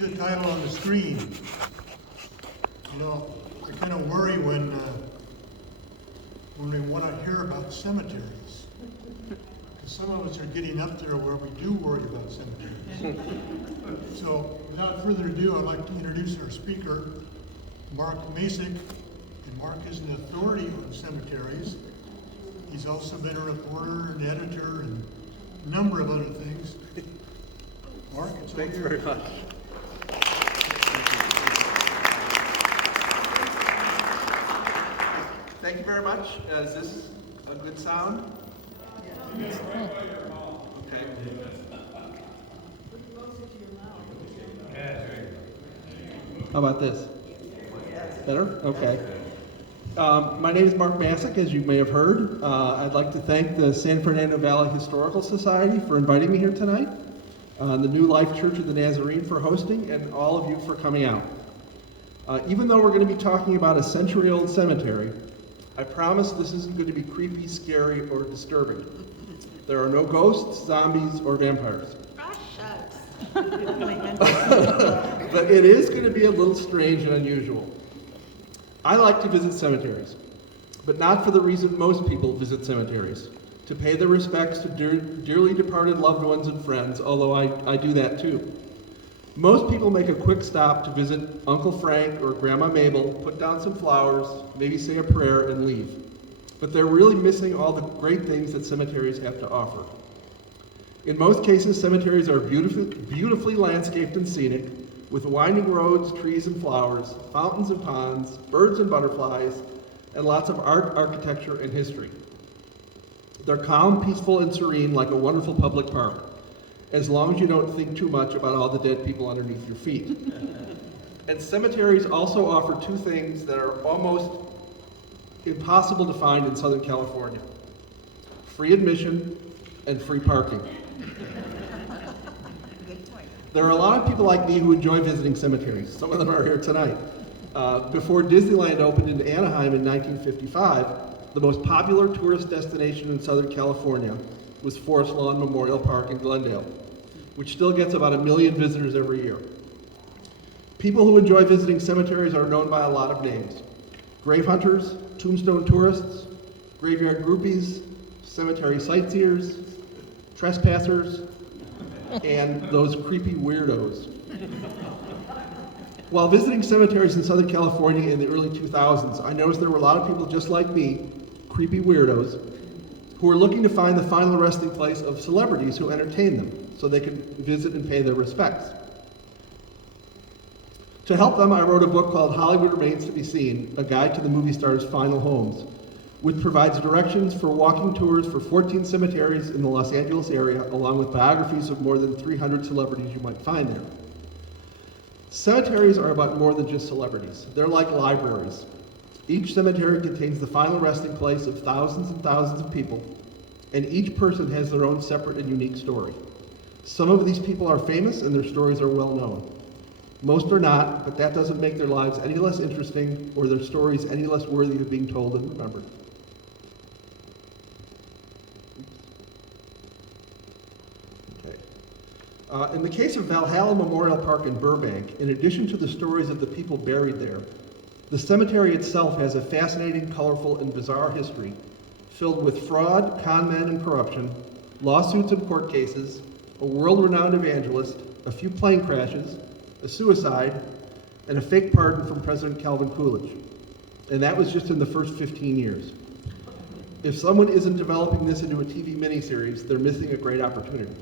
the title on the screen. You know, I kind of worry when we want to hear about cemeteries. Because some of us are getting up there where we do worry about cemeteries. So without further ado, I'd like to introduce our speaker, Mark Masick. And Mark is an authority on cemeteries. He's also been a reporter and editor and a number of other things. Mark, it's Thanks very much. Thank you very much. Is this a good sound? Yes. Okay. How about this? Better? Okay. My name is Mark Masick, as you may have heard. I'd like to thank the San Fernando Valley Historical Society for inviting me here tonight, the New Life Church of the Nazarene for hosting, and all of you for coming out. Even though we're going to be talking about a century-old cemetery, I promise this isn't going to be creepy, scary, or disturbing. There are no ghosts, zombies, or vampires. Oh, shucks. But it is going to be a little strange and unusual. I like to visit cemeteries, but not for the reason most people visit cemeteries, to pay their respects to dearly departed loved ones and friends, although I do that too. Most people make a quick stop to visit Uncle Frank or Grandma Mabel, put down some flowers, maybe say a prayer, and leave. But they're really missing all the great things that cemeteries have to offer. In most cases, cemeteries are beautifully landscaped and scenic, with winding roads, trees and flowers, fountains and ponds, birds and butterflies, and lots of art, architecture, and history. They're calm, peaceful, and serene like a wonderful public park, as long as you don't think too much about all the dead people underneath your feet. And cemeteries also offer two things that are almost impossible to find in Southern California: free admission and free parking. There are a lot of people like me who enjoy visiting cemeteries. Some of them are here tonight. Before Disneyland opened in Anaheim in 1955, the most popular tourist destination in Southern California was Forest Lawn Memorial Park in Glendale, which still gets about 1 million visitors every year. People who enjoy visiting cemeteries are known by a lot of names: grave hunters, tombstone tourists, graveyard groupies, cemetery sightseers, trespassers, and those creepy weirdos. While visiting cemeteries in Southern California in the early 2000s, I noticed there were a lot of people just like me, creepy weirdos, who were looking to find the final resting place of celebrities who entertain them so they could visit and pay their respects. To help them, I wrote a book called Hollywood Remains to be Seen, a guide to the movie stars' final homes, which provides directions for walking tours for 14 cemeteries in the Los Angeles area, along with biographies of more than 300 celebrities you might find there. Cemeteries are about more than just celebrities. They're like libraries. Each cemetery contains the final resting place of thousands and thousands of people, and each person has their own separate and unique story. Some of these people are famous and their stories are well known. Most are not, but that doesn't make their lives any less interesting or their stories any less worthy of being told and remembered. In the case of Valhalla Memorial Park in Burbank, in addition to the stories of the people buried there, the cemetery itself has a fascinating, colorful, and bizarre history filled with fraud, con men, and corruption, lawsuits and court cases, a world-renowned evangelist, a few plane crashes, a suicide, and a fake pardon from President Calvin Coolidge. And that was just in the first 15 years. If someone isn't developing this into a TV miniseries, they're missing a great opportunity.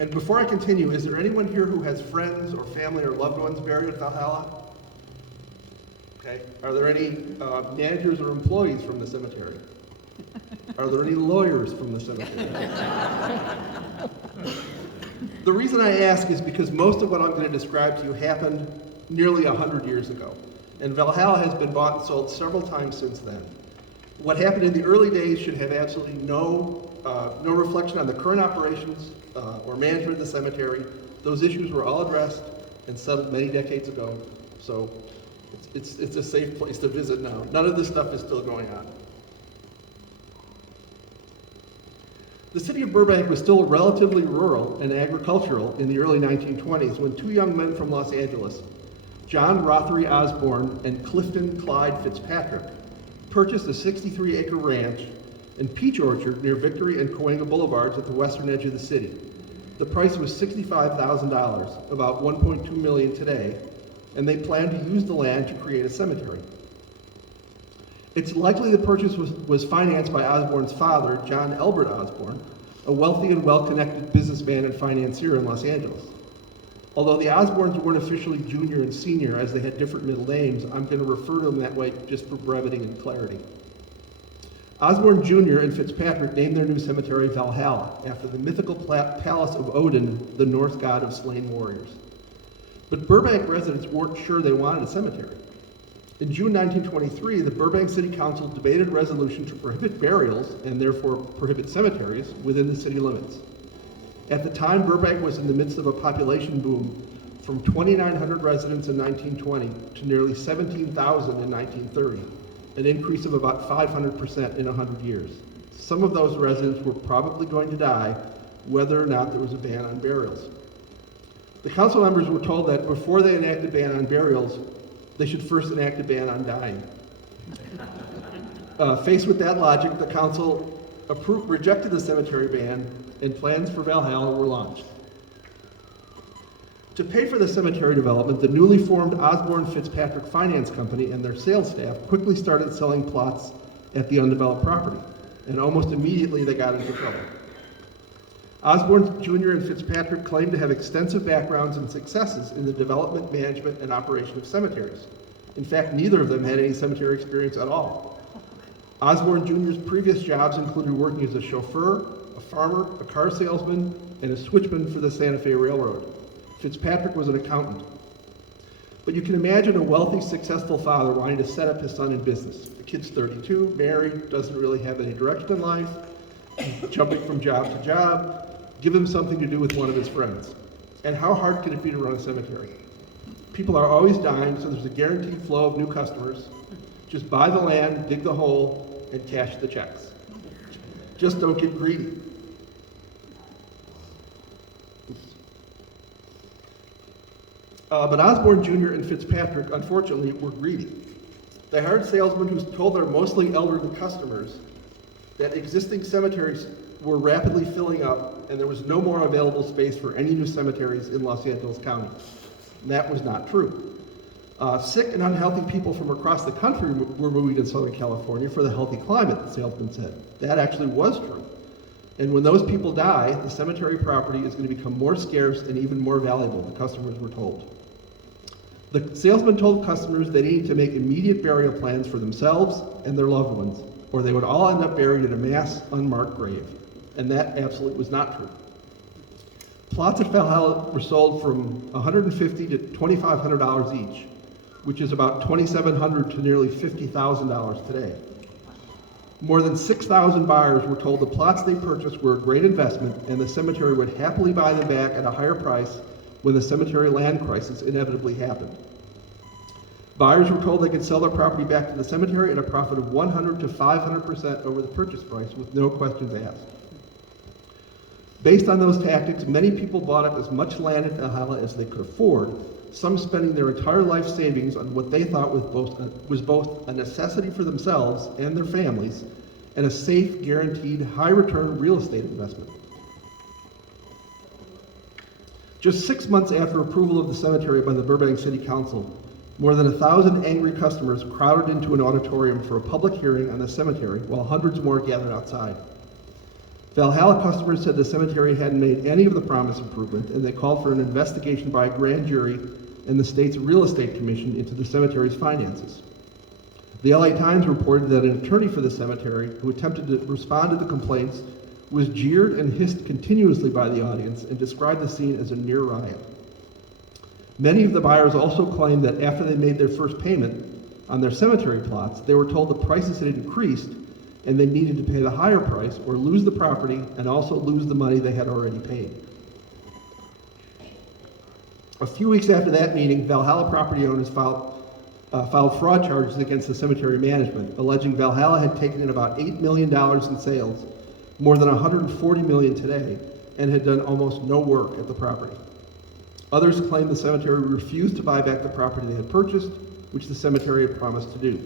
And before I continue, is there anyone here who has friends or family or loved ones buried at Valhalla? Okay. Are there any managers or employees from the cemetery? Are there any lawyers from the cemetery? The reason I ask is because most of what I'm going to describe to you happened nearly 100 years ago. And Valhalla has been bought and sold several times since then. What happened in the early days should have absolutely no reflection on the current operations or management of the cemetery. Those issues were all addressed and settled many decades ago. So it's a safe place to visit now. None of this stuff is still going on. The city of Burbank was still relatively rural and agricultural in the early 1920s when two young men from Los Angeles, John Rothery Osborne and Clifton Clyde Fitzpatrick, purchased a 63-acre ranch and peach orchard near Victory and Cahuenga Boulevards at the western edge of the city. The price was $65,000, about $1.2 million today, and they planned to use the land to create a cemetery. It's likely the purchase was financed by Osborne's father, John Elbert Osborne, a wealthy and well-connected businessman and financier in Los Angeles. Although the Osbornes weren't officially junior and senior as they had different middle names, I'm going to refer to them that way just for brevity and clarity. Osborne Jr. and Fitzpatrick named their new cemetery Valhalla after the mythical palace of Odin, the Norse god of slain warriors. But Burbank residents weren't sure they wanted a cemetery. In June 1923, the Burbank City Council debated a resolution to prohibit burials, and therefore prohibit cemeteries, within the city limits. At the time, Burbank was in the midst of a population boom from 2,900 residents in 1920 to nearly 17,000 in 1930, an increase of about 500% in 100 years. Some of those residents were probably going to die, whether or not there was a ban on burials. The council members were told that before they enact a ban on burials, they should first enact a ban on dying. Faced with that logic, the council rejected the cemetery ban, and plans for Valhalla were launched. To pay for the cemetery development, the newly formed Osborne Fitzpatrick Finance Company and their sales staff quickly started selling plots at the undeveloped property, and almost immediately they got into trouble. Osborne Jr. and Fitzpatrick claimed to have extensive backgrounds and successes in the development, management, and operation of cemeteries. In fact, neither of them had any cemetery experience at all. Osborne Jr.'s previous jobs included working as a chauffeur, a farmer, a car salesman, and a switchman for the Santa Fe Railroad. Fitzpatrick was an accountant. But you can imagine a wealthy, successful father wanting to set up his son in business. The kid's 32, married, doesn't really have any direction in life, jumping from job to job. Give him something to do with one of his friends. And how hard can it be to run a cemetery? People are always dying, so there's a guaranteed flow of new customers. Just buy the land, dig the hole, and cash the checks. Just don't get greedy. But Osborne Jr. and Fitzpatrick, unfortunately, were greedy. They hired salesmen who told their mostly elderly customers that existing cemeteries were rapidly filling up and there was no more available space for any new cemeteries in Los Angeles County. And that was not true. Sick and unhealthy people from across the country were moving to Southern California for the healthy climate, the salesman said. That actually was true. And when those people die, the cemetery property is going to become more scarce and even more valuable, the customers were told. The salesman told customers they needed to make immediate burial plans for themselves and their loved ones, or they would all end up buried in a mass, unmarked grave. And that absolutely was not true. Plots at Valhalla were sold from $150 to $2,500 each, which is about $2,700 to nearly $50,000 today. More than 6,000 buyers were told the plots they purchased were a great investment and the cemetery would happily buy them back at a higher price when the cemetery land crisis inevitably happened. Buyers were told they could sell their property back to the cemetery at a profit of 100 to 500% over the purchase price with no questions asked. Based on those tactics, many people bought up as much land at Valhalla as they could afford, some spending their entire life savings on what they thought was both a necessity for themselves and their families and a safe, guaranteed, high-return real estate investment. Just 6 months after approval of the cemetery by the Burbank City Council, more than 1,000 angry customers crowded into an auditorium for a public hearing on the cemetery while hundreds more gathered outside. Valhalla customers said the cemetery hadn't made any of the promised improvement, and they called for an investigation by a grand jury and the state's real estate commission into the cemetery's finances. The LA Times reported that an attorney for the cemetery, who attempted to respond to the complaints, was jeered and hissed continuously by the audience and described the scene as a near riot. Many of the buyers also claimed that after they made their first payment on their cemetery plots, they were told the prices had increased and they needed to pay the higher price or lose the property and also lose the money they had already paid. A few weeks after that meeting, Valhalla property owners filed fraud charges against the cemetery management, alleging Valhalla had taken in about $8 million in sales more than $140 million today, and had done almost no work at the property. Others claim the cemetery refused to buy back the property they had purchased, which the cemetery had promised to do.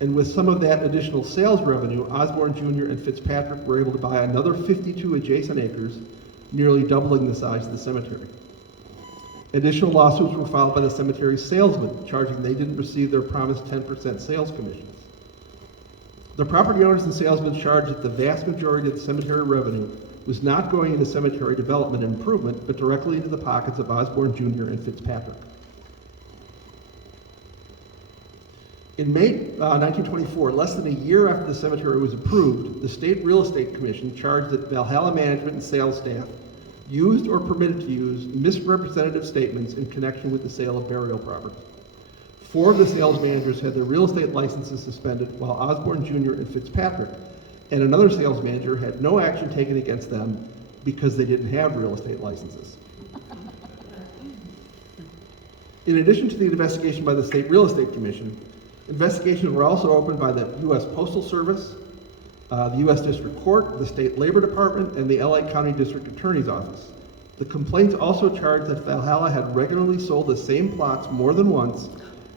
And with some of that additional sales revenue, Osborne Jr. and Fitzpatrick were able to buy another 52 adjacent acres, nearly doubling the size of the cemetery. Additional lawsuits were filed by the cemetery's salesmen, charging they didn't receive their promised 10% sales commissions. The property owners and salesmen charged that the vast majority of the cemetery revenue was not going into cemetery development and improvement, but directly into the pockets of Osborne Jr. and Fitzpatrick. In May 1924, less than a year after the cemetery was approved, the State Real Estate Commission charged that Valhalla management and sales staff used or permitted to use misrepresentative statements in connection with the sale of burial property. 4 of the sales managers had their real estate licenses suspended, while Osborne Jr. and Fitzpatrick and another sales manager had no action taken against them because they didn't have real estate licenses. In addition to the investigation by the State Real Estate Commission, investigations were also opened by the U.S. Postal Service, the U.S. District Court, the State Labor Department, and the LA County District Attorney's Office. The complaints also charged that Valhalla had regularly sold the same plots more than once,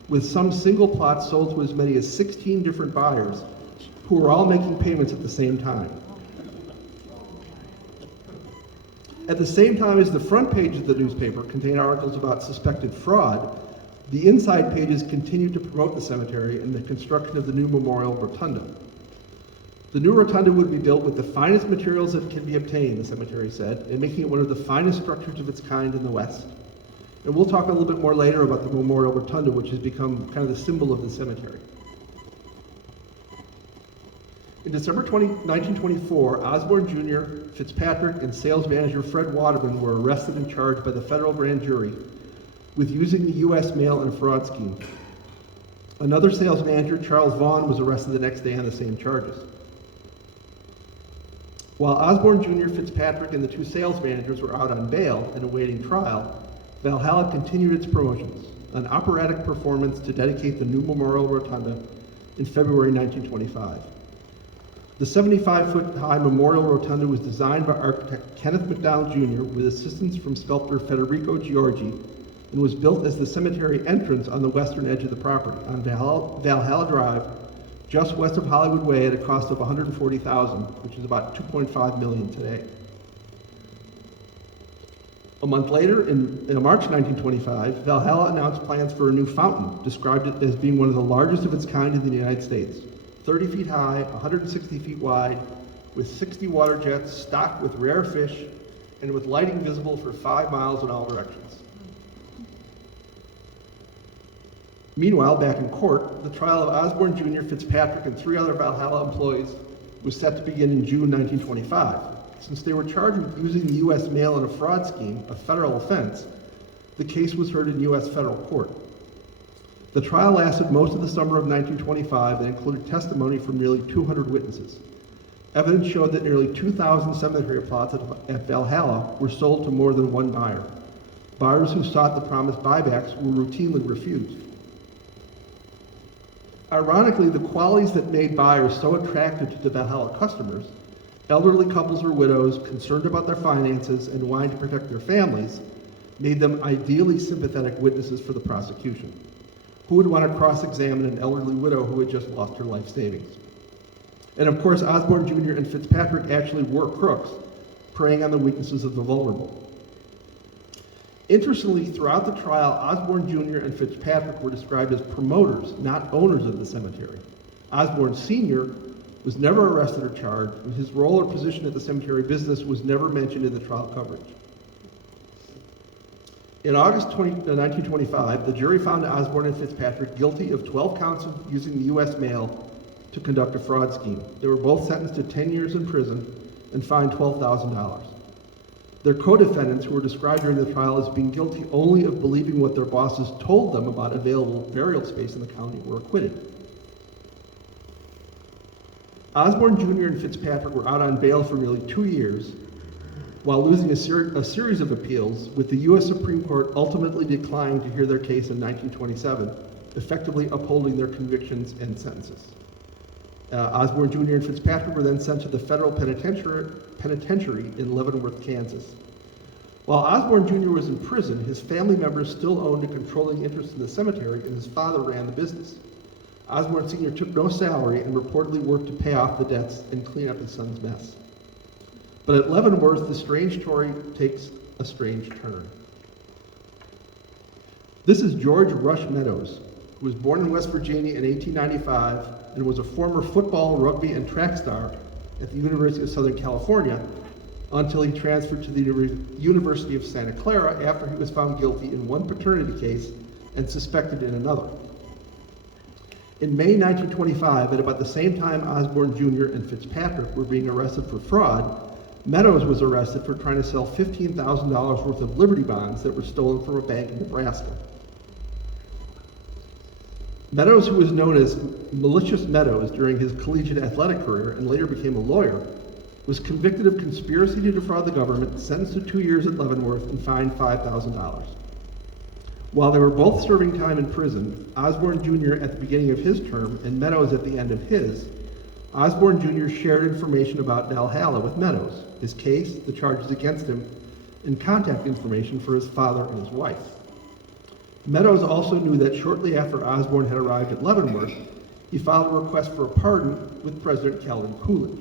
with some single plots sold to as many as 16 different buyers, who were all making payments at the same time. At the same time as the front page of the newspaper contained articles about suspected fraud, the inside pages continued to promote the cemetery and the construction of the new memorial rotunda. The new rotunda would be built with the finest materials that can be obtained, the cemetery said, and making it one of the finest structures of its kind in the West. And we'll talk a little bit more later about the memorial rotunda, which has become kind of the symbol of the cemetery. In December 1924, Osborne Jr., Fitzpatrick, and sales manager Fred Waterman were arrested and charged by the federal grand jury with using the U.S. mail and fraud scheme. Another sales manager, Charles Vaughn, was arrested the next day on the same charges. While Osborne Jr., Fitzpatrick, and the 2 sales managers were out on bail and awaiting trial, Valhalla continued its promotions, an operatic performance to dedicate the new memorial rotunda in February 1925. The 75-foot-high memorial rotunda was designed by architect Kenneth McDonald Jr. with assistance from sculptor Federico Giorgi, and was built as the cemetery entrance on the western edge of the property on Valhalla Drive, just west of Hollywood Way, at a cost of $140,000, which is about $2.5 million today. A month later, in March 1925, Valhalla announced plans for a new fountain, described it as being one of the largest of its kind in the United States, 30 feet high, 160 feet wide, with 60 water jets, stocked with rare fish, and with lighting visible for 5 miles in all directions. Meanwhile, back in court, the trial of Osborne Jr., Fitzpatrick, and 3 other Valhalla employees was set to begin in June 1925. Since they were charged with using the U.S. mail in a fraud scheme, a federal offense, the case was heard in U.S. federal court. The trial lasted most of the summer of 1925 and included testimony from nearly 200 witnesses. Evidence showed that nearly 2,000 cemetery plots at Valhalla were sold to more than one buyer. Buyers who sought the promised buybacks were routinely refused. Ironically, the qualities that made buyers so attractive to the Valhalla customers, elderly couples or widows concerned about their finances and wanting to protect their families, made them ideally sympathetic witnesses for the prosecution. Who would want to cross-examine an elderly widow who had just lost her life savings? And of course, Osborne Jr. and Fitzpatrick actually were crooks, preying on the weaknesses of the vulnerable. Interestingly, throughout the trial, Osborne Jr. and Fitzpatrick were described as promoters, not owners of the cemetery. Osborne Sr. was never arrested or charged, and his role or position at the cemetery business was never mentioned in the trial coverage. In August 1925, the jury found Osborne and Fitzpatrick guilty of 12 counts of using the U.S. mail to conduct a fraud scheme. They were both sentenced to 10 years in prison and fined $12,000. Their co-defendants, who were described during the trial as being guilty only of believing what their bosses told them about available burial space in the county, were acquitted. Osborne Jr. and Fitzpatrick were out on bail for nearly 2 years, while losing a series of appeals, with the U.S. Supreme Court ultimately declining to hear their case in 1927, effectively upholding their convictions and sentences. Osborne Jr. and Fitzpatrick were then sent to the federal penitentiary in Leavenworth, Kansas. While Osborne Jr. was in prison, his family members still owned a controlling interest in the cemetery, and his father ran the business. Osborne Sr. took no salary and reportedly worked to pay off the debts and clean up his son's mess. But at Leavenworth, the strange story takes a strange turn. This is George Rush Meadows, who was born in West Virginia in 1895 and was a former football, rugby, and track star at the University of Southern California until he transferred to the University of Santa Clara after he was found guilty in one paternity case and suspected in another. In May 1925, at about the same time Osborne Jr. and Fitzpatrick were being arrested for fraud, Meadows was arrested for trying to sell $15,000 worth of Liberty bonds that were stolen from a bank in Nebraska. Meadows, who was known as Malicious Meadows during his collegiate athletic career and later became a lawyer, was convicted of conspiracy to defraud the government, sentenced to 2 years at Leavenworth, and fined $5,000. While they were both serving time in prison, Osborne Jr. at the beginning of his term and Meadows at the end of his, Osborne Jr. shared information about Valhalla with Meadows, his case, the charges against him, and contact information for his father and his wife. Meadows also knew that shortly after Osborne had arrived at Leavenworth, he filed a request for a pardon with President Calvin Coolidge.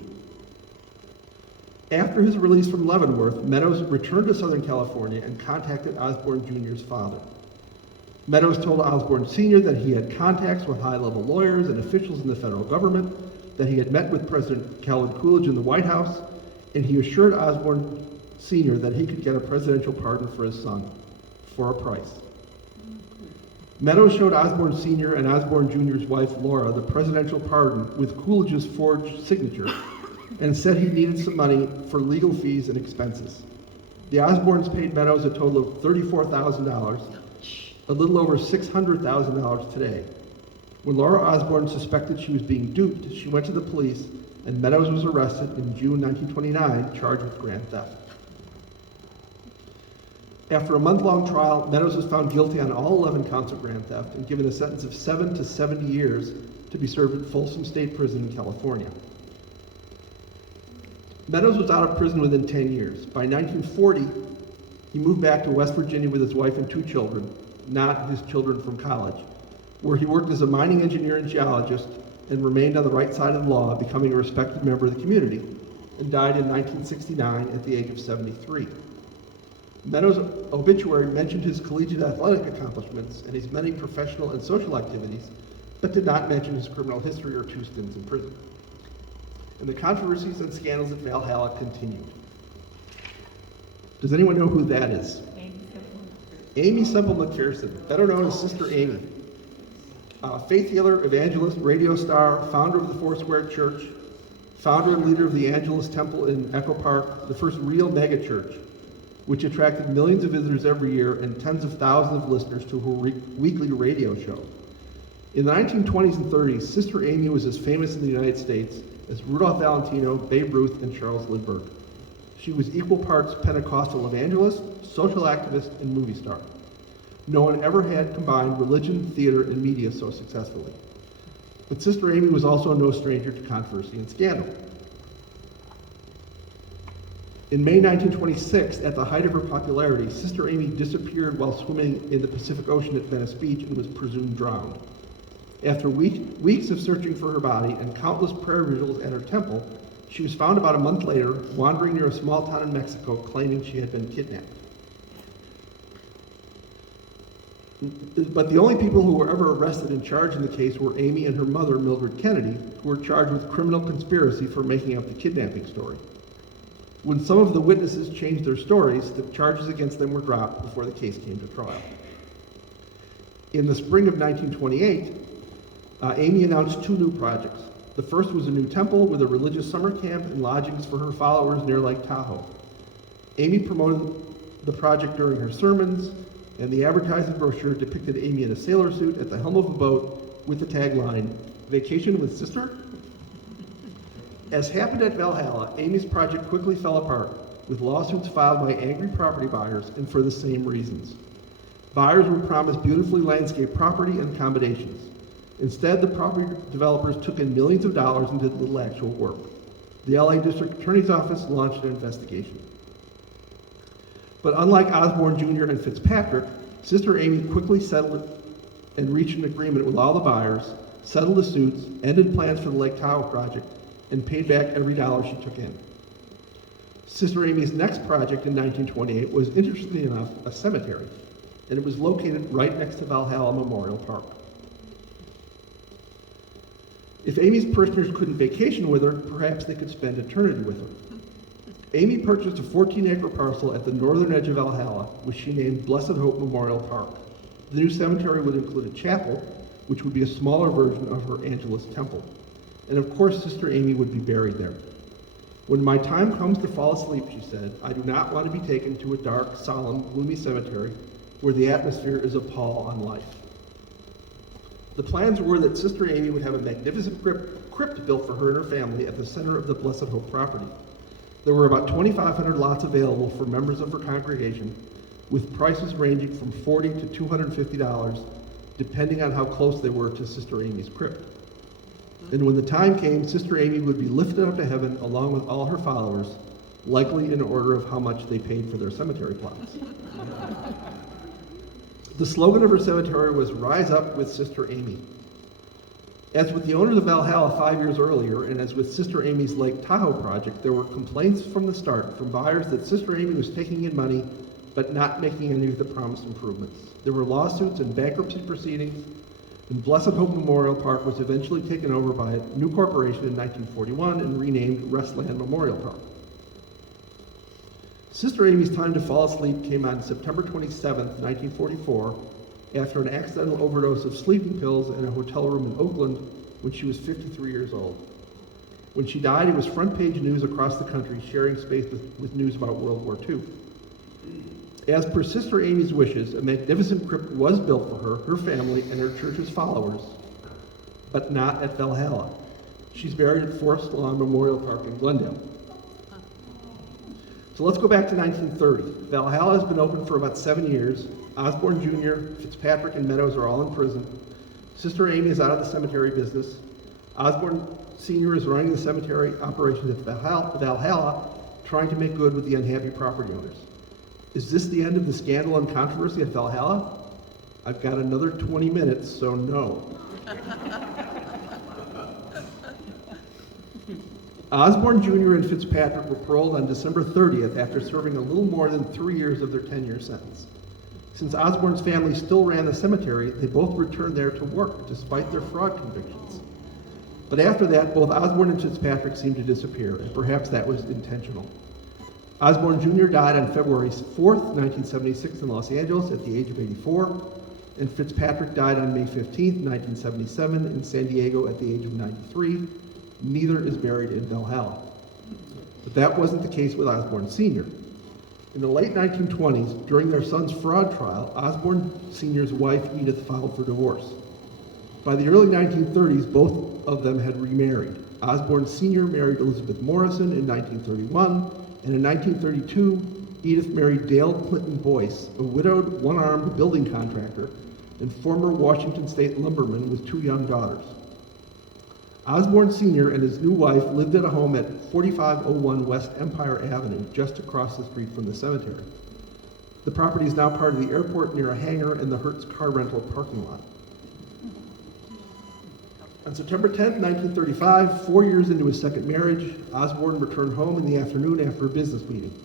After his release from Leavenworth, Meadows returned to Southern California and contacted Osborne Jr.'s father. Meadows told Osborne Sr. that he had contacts with high-level lawyers and officials in the federal government, that he had met with President Calvin Coolidge in the White House, and he assured Osborne Sr. that he could get a presidential pardon for his son for a price. Meadows showed Osborne Sr. and Osborne Jr.'s wife Laura the presidential pardon with Coolidge's forged signature and said he needed some money for legal fees and expenses. The Osbornes paid Meadows a total of $34,000, a little over $600,000 today. When Laura Osborne suspected she was being duped, she went to the police, and Meadows was arrested in June 1929, charged with grand theft. After a month-long trial, Meadows was found guilty on all 11 counts of grand theft and given a sentence of 7 to 70 years to be served at Folsom State Prison in California. Meadows was out of prison within 10 years. By 1940, he moved back to West Virginia with his wife and 2 children, not his children from college, where he worked as a mining engineer and geologist and remained on the right side of the law, becoming a respected member of the community, and died in 1969 at the age of 73. Meadows' obituary mentioned his collegiate athletic accomplishments and his many professional and social activities, but did not mention his criminal history or 2 stints in prison. And the controversies and scandals at Valhalla continued. Does anyone know who that is? Amy Semple McPherson, better known as Sister Amy. Faith healer, evangelist, radio star, founder of the Foursquare Church, founder and leader of the Angelus Temple in Echo Park, the first real mega church, which attracted millions of visitors every year and tens of thousands of listeners to her weekly radio show. In the 1920s and 30s, Sister Amy was as famous in the United States as Rudolph Valentino, Babe Ruth, and Charles Lindbergh. She was equal parts Pentecostal evangelist, social activist, and movie star. No one ever had combined religion, theater, and media so successfully. But Sister Amy was also no stranger to controversy and scandal. In May 1926, at the height of her popularity, Sister Amy disappeared while swimming in the Pacific Ocean at Venice Beach and was presumed drowned. After weeks of searching for her body and countless prayer vigils at her temple, she was found about a month later, wandering near a small town in Mexico, claiming she had been kidnapped. But the only people who were ever arrested and charged in the case were Amy and her mother, Mildred Kennedy, who were charged with criminal conspiracy for making up the kidnapping story. When some of the witnesses changed their stories, the charges against them were dropped before the case came to trial. In the spring of 1928, Amy announced 2 new projects. The first was a new temple with a religious summer camp and lodgings for her followers near Lake Tahoe. Amy promoted the project during her sermons, and the advertising brochure depicted Amy in a sailor suit at the helm of a boat with the tagline, "Vacation with Sister?" As happened at Valhalla, Amy's project quickly fell apart, with lawsuits filed by angry property buyers and for the same reasons. Buyers were promised beautifully landscaped property and accommodations. Instead, the property developers took in millions of dollars and did little actual work. The LA District Attorney's Office launched an investigation. But unlike Osborne Jr. and Fitzpatrick, Sister Amy quickly settled and reached an agreement with all the buyers, settled the suits, ended plans for the Lake Tahoe project, and paid back every dollar she took in. Sister Amy's next project in 1928 was, interestingly enough, a cemetery, and it was located right next to Valhalla Memorial Park. If Amy's parishioners couldn't vacation with her, perhaps they could spend eternity with her. Amy purchased a 14-acre parcel at the northern edge of Valhalla, which she named Blessed Hope Memorial Park. The new cemetery would include a chapel, which would be a smaller version of her Angelus temple. And of course, Sister Amy would be buried there. When my time comes to fall asleep, she said, I do not want to be taken to a dark, solemn, gloomy cemetery where the atmosphere is a pall on life. The plans were that Sister Amy would have a magnificent crypt built for her and her family at the center of the Blessed Hope property. There were about 2,500 lots available for members of her congregation, with prices ranging from $40 to $250, depending on how close they were to Sister Amy's crypt. And when the time came, Sister Amy would be lifted up to heaven along with all her followers, likely in order of how much they paid for their cemetery plots. The slogan of her cemetery was, Rise Up with Sister Amy. As with the owners of Valhalla 5 years earlier, and as with Sister Amy's Lake Tahoe project, there were complaints from the start from buyers that Sister Amy was taking in money but not making any of the promised improvements. There were lawsuits and bankruptcy proceedings, and Blessed Hope Memorial Park was eventually taken over by a new corporation in 1941 and renamed Restland Memorial Park. Sister Amy's time to fall asleep came on September 27, 1944, after an accidental overdose of sleeping pills in a hotel room in Oakland when she was 53 years old. When she died, it was front-page news across the country, sharing space with news about World War II. As per Sister Amy's wishes, a magnificent crypt was built for her, her family, and her church's followers, but not at Valhalla. She's buried at Forest Lawn Memorial Park in Glendale. So let's go back to 1930. Valhalla has been open for about 7 years. Osborne Jr., Fitzpatrick, and Meadows are all in prison. Sister Amy is out of the cemetery business. Osborne Sr. is running the cemetery operations at Valhalla, trying to make good with the unhappy property owners. Is this the end of the scandal and controversy at Valhalla? I've got another 20 minutes, so no. Osborne Jr. and Fitzpatrick were paroled on December 30th after serving a little more than 3 years of their 10-year sentence. Since Osborne's family still ran the cemetery, they both returned there to work, despite their fraud convictions. But after that, both Osborne and Fitzpatrick seemed to disappear, and perhaps that was intentional. Osborne Jr. died on February 4th, 1976 in Los Angeles at the age of 84, and Fitzpatrick died on May 15th, 1977 in San Diego at the age of 93. Neither is buried in Valhalla. But that wasn't the case with Osborne Sr. In the late 1920s, during their son's fraud trial, Osborne Sr.'s wife, Edith, filed for divorce. By the early 1930s, both of them had remarried. Osborne Sr. married Elizabeth Morrison in 1931, and in 1932, Edith married Dale Clinton Boyce, a widowed, one-armed building contractor and former Washington State lumberman with 2 young daughters. Osborne Sr. and his new wife lived at a home at 4501 West Empire Avenue, just across the street from the cemetery. The property is now part of the airport near a hangar and the Hertz car rental parking lot. On September 10, 1935, 4 years into his second marriage, Osborne returned home in the afternoon after a business meeting.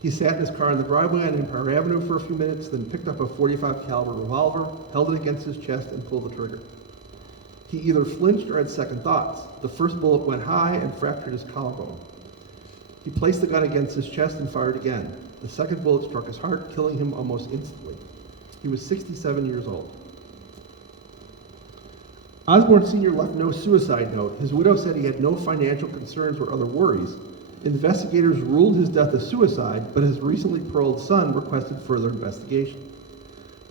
He sat in his car in the driveway on Empire Avenue for a few minutes, then picked up a .45 caliber revolver, held it against his chest, and pulled the trigger. He either flinched or had second thoughts. The first bullet went high and fractured his collarbone. He placed the gun against his chest and fired again. The second bullet struck his heart, killing him almost instantly. He was 67 years old. Osborne Sr. left no suicide note. His widow said he had no financial concerns or other worries. Investigators ruled his death a suicide, but his recently paroled son requested further investigation.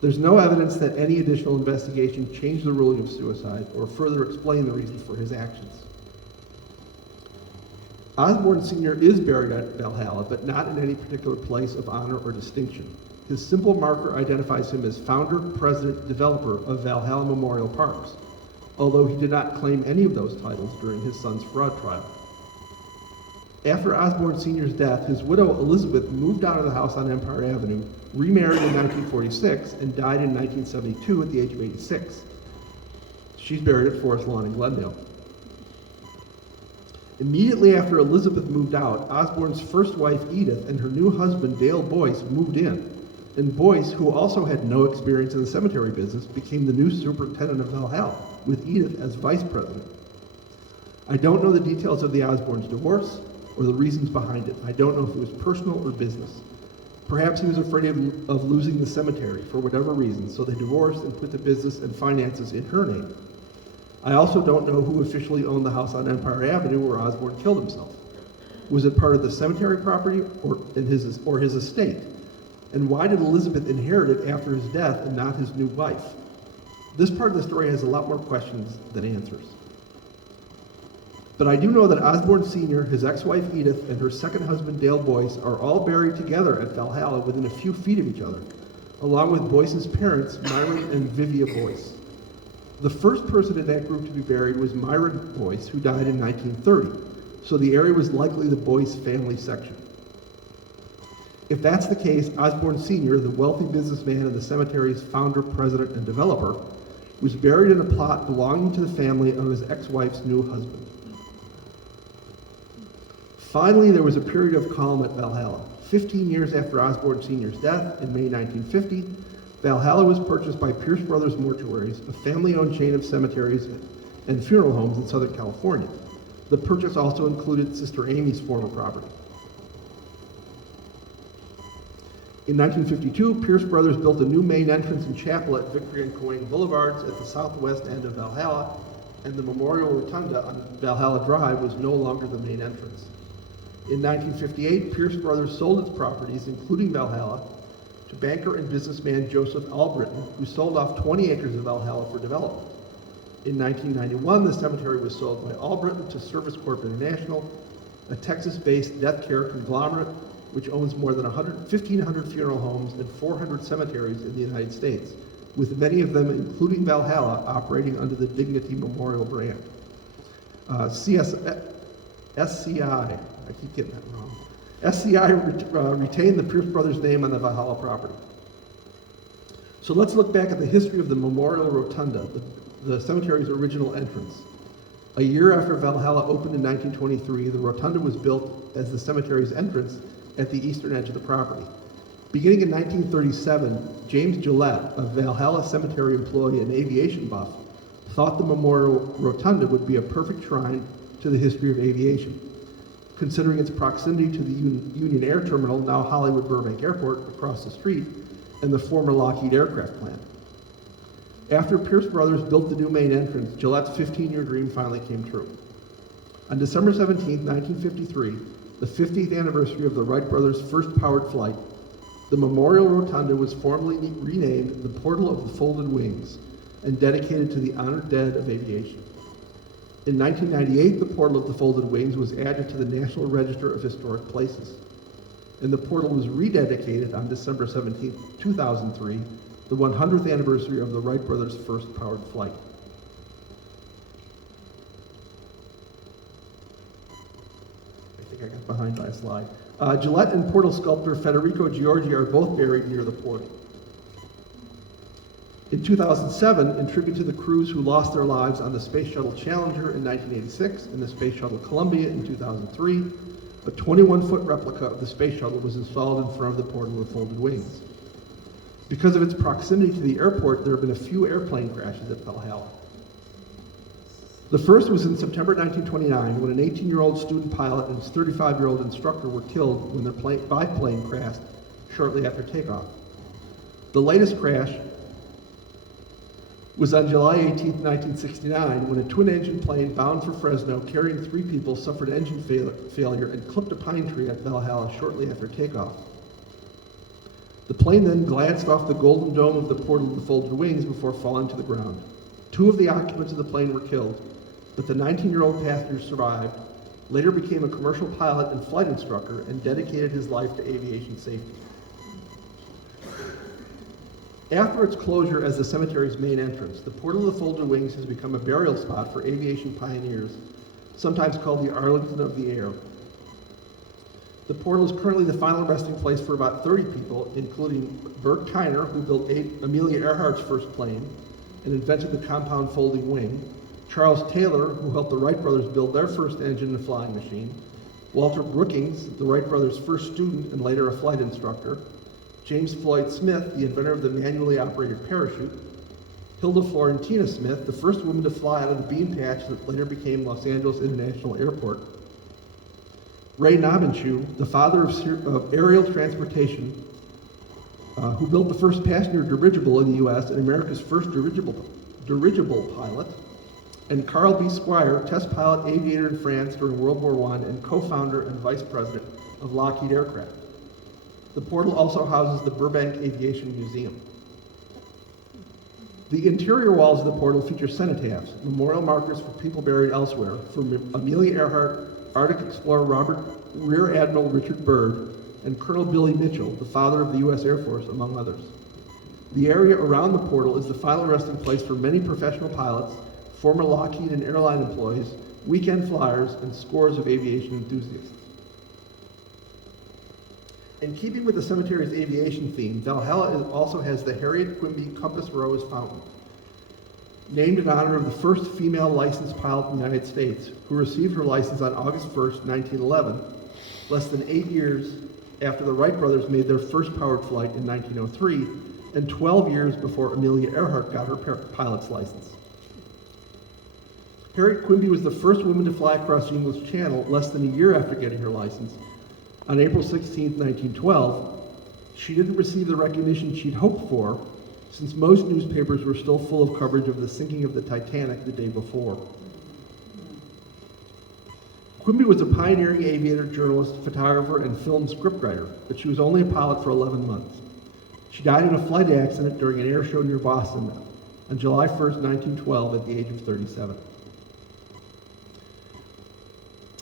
There's no evidence that any additional investigation changed the ruling of suicide or further explained the reasons for his actions. Osborne Sr. is buried at Valhalla, but not in any particular place of honor or distinction. His simple marker identifies him as founder, president, developer of Valhalla Memorial Parks, although he did not claim any of those titles during his son's fraud trial. After Osborne Sr.'s death, his widow Elizabeth moved out of the house on Empire Avenue, remarried in 1946, and died in 1972 at the age of 86. She's buried at Forest Lawn in Glendale. Immediately after Elizabeth moved out, Osborne's first wife Edith and her new husband Dale Boyce moved in, and Boyce, who also had no experience in the cemetery business, became the new superintendent of Valhalla, with Edith as vice president. I don't know the details of the Osbornes' divorce or the reasons behind it. I don't know if it was personal or business. Perhaps he was afraid of losing the cemetery for whatever reason, so they divorced and put the business and finances in her name. I also don't know who officially owned the house on Empire Avenue where Osborne killed himself. Was it part of the cemetery property or his estate? And why did Elizabeth inherit it after his death and not his new wife? This part of the story has a lot more questions than answers. But I do know that Osborne Sr., his ex-wife Edith, and her second husband Dale Boyce are all buried together at Valhalla within a few feet of each other, along with Boyce's parents, Myron and Vivia Boyce. The first person in that group to be buried was Myron Boyce, who died in 1930, so the area was likely the Boyce family section. If that's the case, Osborne Sr., the wealthy businessman and the cemetery's founder, president, and developer, was buried in a plot belonging to the family of his ex-wife's new husband. Finally, there was a period of calm at Valhalla. 15 years after Osborne Sr.'s death, in May 1950, Valhalla was purchased by Pierce Brothers Mortuaries, a family-owned chain of cemeteries and funeral homes in Southern California. The purchase also included Sister Amy's former property. In 1952, Pierce Brothers built a new main entrance and chapel at Victory and Coyne Boulevards at the southwest end of Valhalla, and the Memorial Rotunda on Valhalla Drive was no longer the main entrance. In 1958, Pierce Brothers sold its properties, including Valhalla, to banker and businessman Joseph Albritton, who sold off 20 acres of Valhalla for development. In 1991, the cemetery was sold by Albritton to Service Corp International, a Texas-based death care conglomerate which owns more than 1,500 funeral homes and 400 cemeteries in the United States, with many of them, including Valhalla, operating under the Dignity Memorial brand. SCI, I keep getting that wrong. SCI retained the Pierce Brothers name on the Valhalla property. So let's look back at the history of the Memorial Rotunda, the cemetery's original entrance. A year after Valhalla opened in 1923, the rotunda was built as the cemetery's entrance at the eastern edge of the property. Beginning in 1937, James Gillette, a Valhalla Cemetery employee and aviation buff, thought the Memorial Rotunda would be a perfect shrine to the history of aviation, considering its proximity to the Union Air Terminal, now Hollywood Burbank Airport, across the street, and the former Lockheed aircraft plant. After Pierce Brothers built the new main entrance, Gillette's 15-year dream finally came true. On December 17, 1953, the 50th anniversary of the Wright brothers' first powered flight, the Memorial Rotunda was formally renamed the Portal of the Folded Wings and dedicated to the honored dead of aviation. In 1998, the Portal of the Folded Wings was added to the National Register of Historic Places, and the portal was rededicated on December 17, 2003, the 100th anniversary of the Wright brothers' first powered flight. I think I got behind by a slide. Gillette and portal sculptor Federico Giorgi are both buried near the portal. In 2007, in tribute to the crews who lost their lives on the Space Shuttle Challenger in 1986 and the Space Shuttle Columbia in 2003, a 21-foot replica of the Space Shuttle was installed in front of the Portal of Folded Wings. Because of its proximity to the airport, there have been a few airplane crashes at Valhalla. The first was in September 1929, when an 18-year-old student pilot and his 35-year-old instructor were killed when their biplane crashed shortly after takeoff. The latest crash was on July 18, 1969, when a twin-engine plane bound for Fresno carrying 3 people suffered engine failure and clipped a pine tree at Valhalla shortly after takeoff. The plane then glanced off the golden dome of the Portal of the Folded Wings before falling to the ground. 2 of the occupants of the plane were killed, but the 19-year-old passenger survived, later became a commercial pilot and flight instructor, and dedicated his life to aviation safety. After its closure as the cemetery's main entrance, the Portal of the Folded Wings has become a burial spot for aviation pioneers, sometimes called the Arlington of the Air. The portal is currently the final resting place for about 30 people, including Bert Kiner, who built Amelia Earhart's first plane and invented the compound folding wing, Charles Taylor, who helped the Wright brothers build their first engine and flying machine, Walter Brookings, the Wright brothers' first student and later a flight instructor, James Floyd Smith, the inventor of the manually operated parachute, Hilda Florentina Smith, the first woman to fly out of the bean patch that later became Los Angeles International Airport, Ray Nabenshu, the father of aerial transportation, who built the first passenger dirigible in the U.S. and America's first dirigible pilot, and Carl B. Squire, test pilot aviator in France during World War I and co-founder and vice president of Lockheed Aircraft. The portal also houses the Burbank Aviation Museum. The interior walls of the portal feature cenotaphs, memorial markers for people buried elsewhere, from Amelia Earhart, Arctic explorer Rear Admiral Richard Byrd, and Colonel Billy Mitchell, the father of the U.S. Air Force, among others. The area around the portal is the final resting place for many professional pilots, former Lockheed and airline employees, weekend flyers, and scores of aviation enthusiasts. In keeping with the cemetery's aviation theme, Valhalla also has the Harriet Quimby Compass Rose Fountain, named in honor of the first female licensed pilot in the United States, who received her license on August 1st, 1911, less than 8 years after the Wright brothers made their first powered flight in 1903, and 12 years before Amelia Earhart got her pilot's license. Harriet Quimby was the first woman to fly across the English Channel less than a year after getting her license. On April 16, 1912, she didn't receive the recognition she'd hoped for, since most newspapers were still full of coverage of the sinking of the Titanic the day before. Quimby was a pioneering aviator, journalist, photographer, and film scriptwriter, but she was only a pilot for 11 months. She died in a flight accident during an air show near Boston on July 1st, 1912, at the age of 37.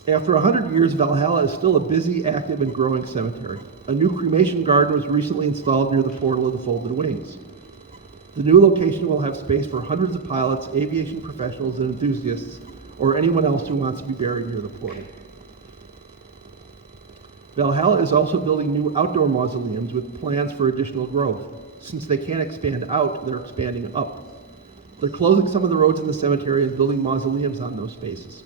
After 100 years, Valhalla is still a busy, active, and growing cemetery. A new cremation garden was recently installed near the Portal of the Folded Wings. The new location will have space for hundreds of pilots, aviation professionals, and enthusiasts, or anyone else who wants to be buried near the portal. Valhalla is also building new outdoor mausoleums with plans for additional growth. Since they can't expand out, they're expanding up. They're closing some of the roads in the cemetery and building mausoleums on those spaces.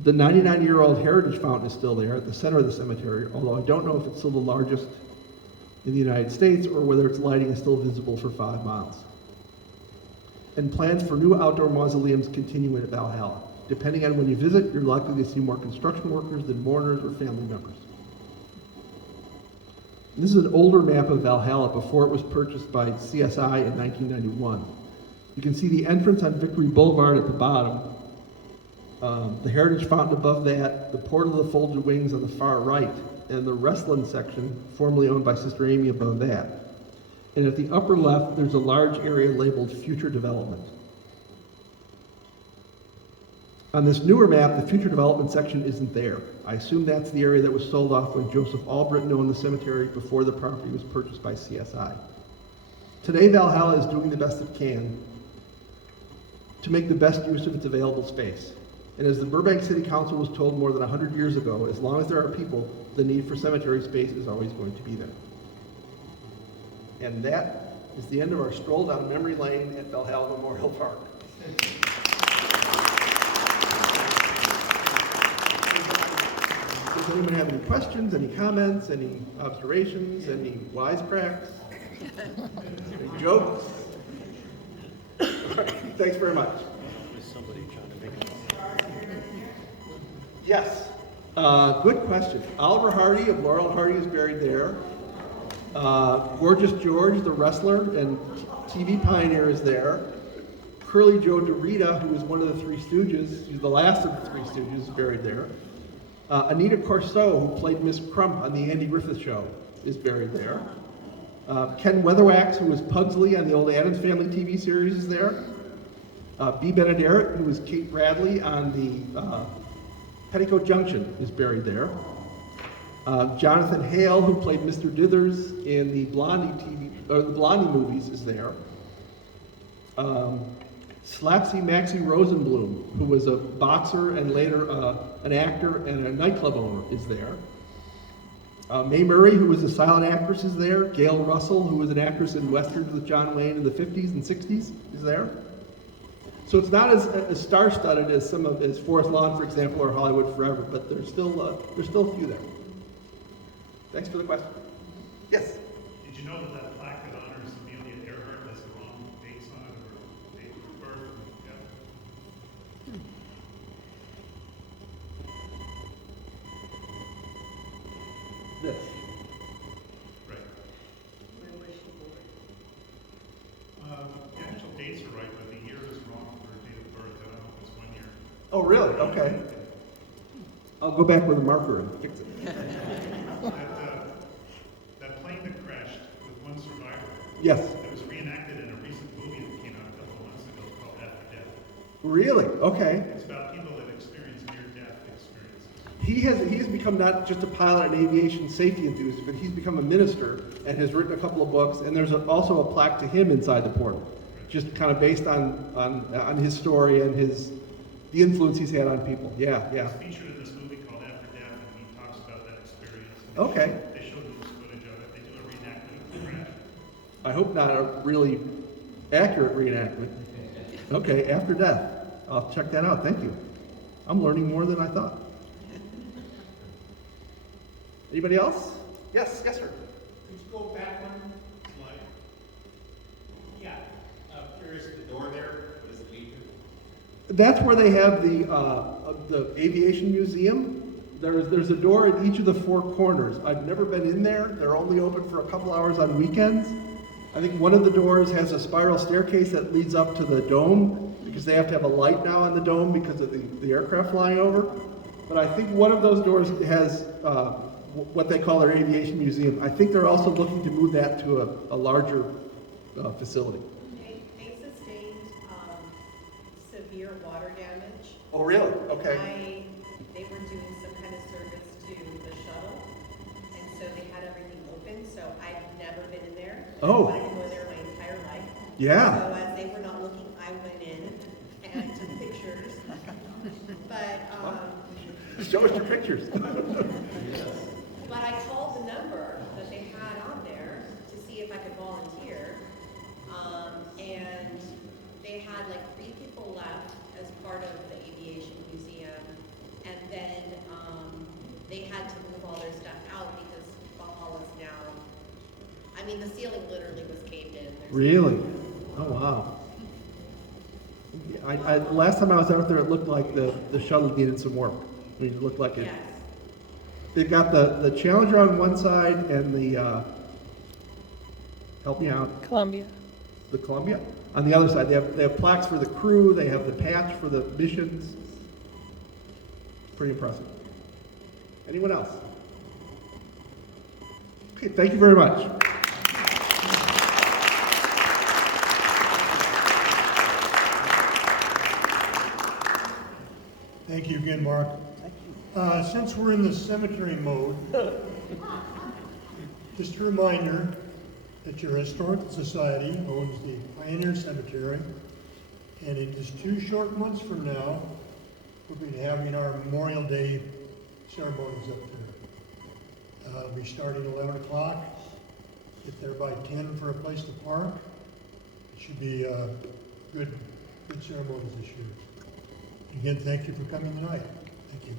The 99-year-old Heritage Fountain is still there at the center of the cemetery, although I don't know if it's still the largest in the United States or whether its lighting is still visible for 5 miles. And plans for new outdoor mausoleums continue at Valhalla. Depending on when you visit, you're likely to see more construction workers than mourners or family members. This is an older map of Valhalla before it was purchased by CSI in 1991. You can see the entrance on Victory Boulevard at the bottom, the Heritage Fountain above that, the Portal of the Folded Wings on the far right, and the Westland section, formerly owned by Sister Amy, above that. And at the upper left, there's a large area labeled Future Development. On this newer map, the Future Development section isn't there. I assume that's the area that was sold off when Joseph Albritton owned the cemetery before the property was purchased by CSI. Today, Valhalla is doing the best it can to make the best use of its available space. And as the Burbank City Council was told more than 100 years ago, as long as there are people, the need for cemetery space is always going to be there. And that is the end of our stroll down memory lane at Valhalla Memorial Park. Does anyone have any questions, any comments, any observations, any wisecracks, any jokes? All right, thanks very much. Yes, good question. Oliver Hardy of Laurel Hardy is buried there. Gorgeous George, the wrestler and TV pioneer, is there. Curly Joe DeRita, who was one of the Three Stooges, he's the last of the Three Stooges, is buried there. Anita Corso, who played Miss Crump on the Andy Griffith Show, is buried there. Ken Weatherwax, who was Pugsley on the old Addams Family TV series, is there. Bea Benaderet, who was Kate Bradley on the Petticoat Junction, is buried there. Jonathan Hale, who played Mr. Dithers in the the Blondie movies, is there. Slapsy Maxie Rosenblum, who was a boxer and later an actor and a nightclub owner, is there. Mae Murray, who was a silent actress, is there. Gail Russell, who was an actress in westerns with John Wayne in the 50s and 60s, is there. So it's not as star-studded as Forest Lawn, for example, or Hollywood Forever, but there's still a few there. Thanks for the question. Yes? Did you know that that plaque that honors Amelia Earhart has the wrong dates on it, or date of birth? Yeah. This. Right. The actual dates are right, but the year is wrong for date of birth. I don't know if it's 1 year. Oh, really? Okay. I'll go back with a marker and fix it. That plane that crashed with one survivor. Yes. That was reenacted in a recent movie that came out a couple months ago called After Death. Really? Okay. It's about people that experience near-death experiences. He has become not just a pilot and aviation safety enthusiast, but he's become a minister and has written a couple of books. And there's also a plaque to him inside the port, just kind of based on his story and the influence he's had on people. Yeah. It's featured in this movie called After Death, and he talks about that experience. Okay. They showed loose footage of it. They do a reenactment of the crash. I hope not a really accurate reenactment. Okay, After Death. I'll check that out. Thank you. I'm learning more than I thought. Anybody else? Yes, sir. Could you go back one slide? Yeah, curious, the door there, what does it lead to? That's where they have the aviation museum. There's a door at each of the four corners. I've never been in there. They're only open for a couple hours on weekends. I think one of the doors has a spiral staircase that leads up to the dome because they have to have a light now on the dome because of the aircraft flying over. But I think one of those doors has what they call their aviation museum. I think they're also looking to move that to a larger facility. They sustained severe water damage. Oh, really? Okay. They were doing some kind of service to the shuttle, and so they had everything open, so I've never been in there. Oh. I wanted to go there my entire life. Yeah. So as they were not looking, I went in and I took pictures. But, Show us your pictures. but I called the number that they had on there to see if I could volunteer. And they had like 3 people left as part of the aviation museum. And then they had to move all their stuff out because Valhalla's now, I mean, the ceiling literally was caved in. Really? Oh, wow. Last time I was out there, it looked like the shuttle needed some work. I mean, it looked like it. Yes. They've got the Challenger on one side and the, help me out, Columbia. the Columbia. On the other side, they have plaques for the crew, they have the patch for the missions. Pretty impressive. Anyone else? Okay, thank you very much. Thank you again, Mark. Since we're in the cemetery mode, just a reminder that your historical society owns the Pioneer Cemetery, and in just 2 short months from now, we'll be having our Memorial Day ceremonies up there. It'll be starting at 11 o'clock. Get there by 10 for a place to park. It should be good ceremonies this year. Again, thank you for coming tonight. Thank you.